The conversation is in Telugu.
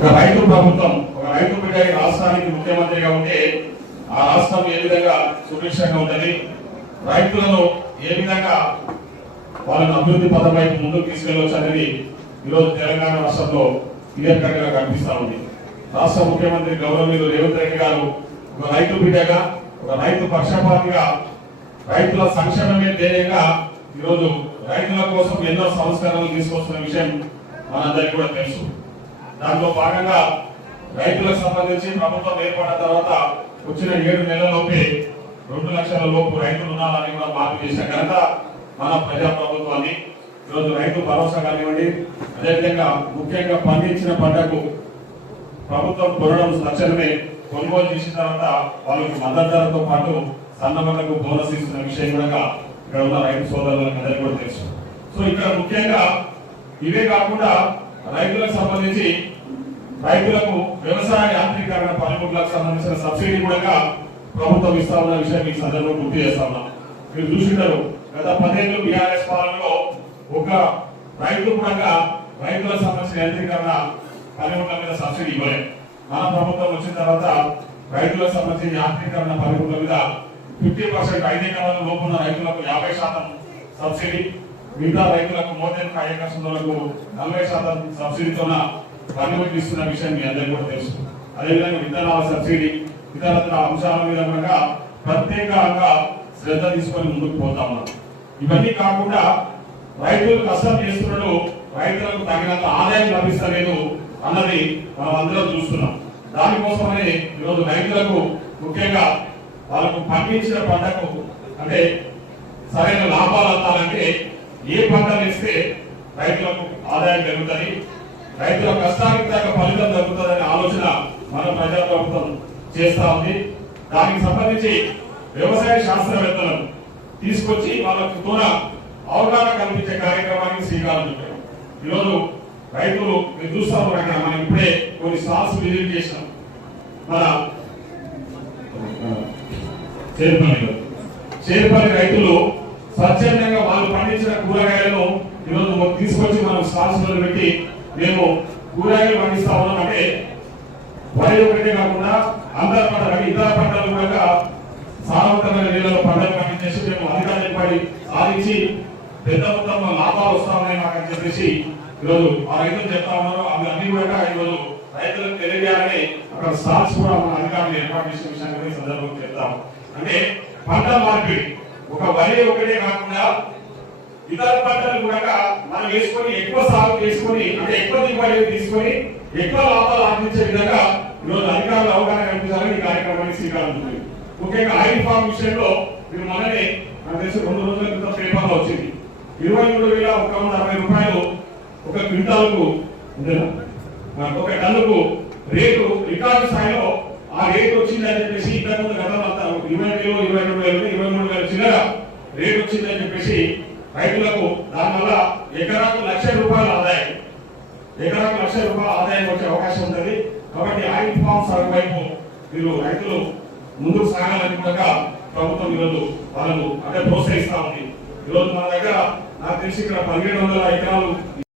ఒక రైతు ప్రభుత్వం, ఒక రైతు బిడ్డ రాష్ట్రానికి ముఖ్యమంత్రిగా ఉంటే ఆ రాష్ట్రం ఏ విధంగా సుభిక్షంగా ఉంటుంది, రైతులను ఏ విధంగా వాళ్ళని అభివృద్ధి పథం వైపు ముందుకు తీసుకెళ్లవచ్చు అనేది ఈరోజు తెలంగాణ రాష్ట్రంలో క్లియర్ కట్ గా కనిపిస్తా ఉంది. రాష్ట్ర ముఖ్యమంత్రి గౌరవనీయులు రేవంత్ రెడ్డి గారు ఒక రైతు బిడ్డగా, ఒక రైతు పక్షపాతిగా, రైతుల సంక్షేమమే ధ్యేయంగా ఈరోజు రైతుల కోసం ఎన్నో సంస్కరణలు తీసుకొస్తున్న విషయం మనందరికీ కూడా తెలుసు. దాంట్లో భాగంగా రైతులకు సంబంధించి ప్రభుత్వం ఏర్పడిన తర్వాత వచ్చిన 7 నెలలలోపే 2 లక్షల లోపు రైతు రుణాలని కూడా మార్పు చేసిన ఘనత మన ప్రజా ప్రభుత్వాన్ని. ఈరోజు రైతు భరోసా కానివ్వండి, అదేవిధంగా ముఖ్యంగా పండించిన పంటకు ప్రభుత్వం కొనడం తక్షణమే కొనుగోలు చేసిన తర్వాత వాళ్ళకి మద్దతు ధరతో పాటు సన్నమలకు బోనస్ ఇస్తున్న విషయం కూడా ఇక్కడ ఉన్న రైతు సోదరులకు అందరికీ కూడా తెలుసు. సో ఇక్కడ ముఖ్యంగా ఇవే కాకుండా రైతులకు సంబంధించి రైతులకు వ్యవసాయ యాంత్రీకరణ పనిముట్లకు సంబంధించిన సబ్సిడీ కూడా ప్రభుత్వం ఇస్తా ఉన్న విషయం ఈ సందర్భంలో గుర్తు చేస్తా ఉన్నాం. మీరు చూసింటారు, గత 10 ఏళ్ళు బీఆర్ఎస్ పాలనలో ఒక రైతు కూడా రైతులకు సంబంధించిన యాంత్రీకరణ పనిముట్ల మీద సబ్సిడీ ఇవ్వలేదు. మన ప్రభుత్వం వచ్చిన తర్వాత రైతులకు సంబంధించిన యాంత్రీకరణ పనిముట్ల మీద 50% 5 ఎకరాల లోపు ఉన్న రైతులకు 50% సబ్సిడీ, మిగతా రైతులకు మోదెన్ కార్యకర్తలకు 40% సబ్సిడీతో పనిముట్లు ఇస్తున్న విషయం మీ అందరికీ కూడా తెలుసు. అదేవిధంగా విత్తనాల సబ్సిడీ, ఇతర అంశాల మీద కూడా ప్రత్యేకంగా శ్రద్ధ తీసుకొని ముందుకు పోతా ఉన్నాం. ఇవన్నీ కాకుండా రైతులు కష్టం చేస్తున్నట్టు రైతులకు తగినంత ఆదాయం లభిస్తలేదు అన్నది మనం అందరం చూస్తున్నాం. దానికోసమనే ఈరోజు రైతులకు ముఖ్యంగా వాళ్ళకు పండించిన పంటకు అంటే సరైన లాభాలు అందాలంటే ఏ పంట వేస్తే రైతులకు ఆదాయం పెరుగుతుంది, రైతుల కష్టానికి తగ్గ ఫలితం దొరుకుతుందనే ఆలోచన మన ప్రజా ప్రభుత్వం చేస్తా ఉంది. దానికి సంబంధించి వ్యవసాయ శాస్త్రవేత్తలను తీసుకొచ్చి వాళ్ళకు తోన అవగాహన కల్పించే కార్యక్రమానికి శ్రీకారం చుట్టారు. ఈరోజు రైతులు మీరు చూస్తా ఉన్నారు, మనం ఇప్పుడే కొన్ని స్టాల్స్ విజిట్ చేసినాం. మన చేరుపల్లి రైతులు స్వచ్ఛందంగా వాళ్ళు పండించిన కూరగాయలను ఈరోజు తీసుకొచ్చి మనం స్టాల్స్ లో పెట్టి మేము కూరగాయలు పండిస్తా ఉన్నాం. అంటే వరి ఒకటే కాకుండా అందరి పంటలు ఇతర పంటలు కూడా సారవంతమైన నీళ్ళలో పంటలు పండించేసి మేము అధికారులు పడి సాధించి పెద్ద మొత్తంలో లాభాలు వస్తా ఉన్నాయి మాకని చెప్పేసి ఈరోజు ఆ రైతులు చెప్తా ఉన్నారు. అవి అన్ని కూడా ఈరోజు రైతులకు తెలియజేయాలని అక్కడ స్టాల్స్ కూడా మన అధికారులు ఏర్పాటు చేసిన విషయాన్ని సందర్భంగా చెప్తాం. అంటే పంట మార్పిడి ఒక వరి ఒకటే కాకుండా ఇతర పంటలు కూడా మనం వేసుకొని ఎక్కువ సాగు చేసుకొని అంటే ఎక్కువ దిగుబడి తీసుకొని ఎక్కువ లాభాలు ఆర్జించే విధంగా ఈరోజు అధికారులు అవగాహన కల్పించాలని ఈ కార్యక్రమానికి శ్రీకారం చుట్టారు. ముఖ్యంగా ఆయిల్ ఫార్మ్ విషయంలో మీరు మననే నాకు తెలిసి 2 రోజుల క్రితం పేపర్లో వచ్చింది. 23,160 రూపాయలు ఒక క్వింటాల్కు ఒక టన్నుకు రేటు రికార్డు స్థాయిలో ఆ రేటు వచ్చిందని చెప్పేసి ఇంతకుముందు గతంలో 20,000, 22,000, 23,000 చిల్లర రేటు వచ్చిందని చెప్పేసి రైతులకు దానివల్ల ఎకరాకు ₹1,00,000 ఆదాయం, ఎకరాకు ₹1,00,000 ఆదాయం వచ్చే అవకాశం ఉంటుంది. కాబట్టి ఆయిల్ ఫార్మ్ సాగు వైపు మీరు రైతులు ముందుకు సాగాలని కూడా ప్రభుత్వం ఈరోజు వాళ్ళను అంటే ప్రోత్సహిస్తా ఉంది. ఈరోజు మన దగ్గర నాకు తెలిసి ఇక్కడ 1,700 ఎకరాలు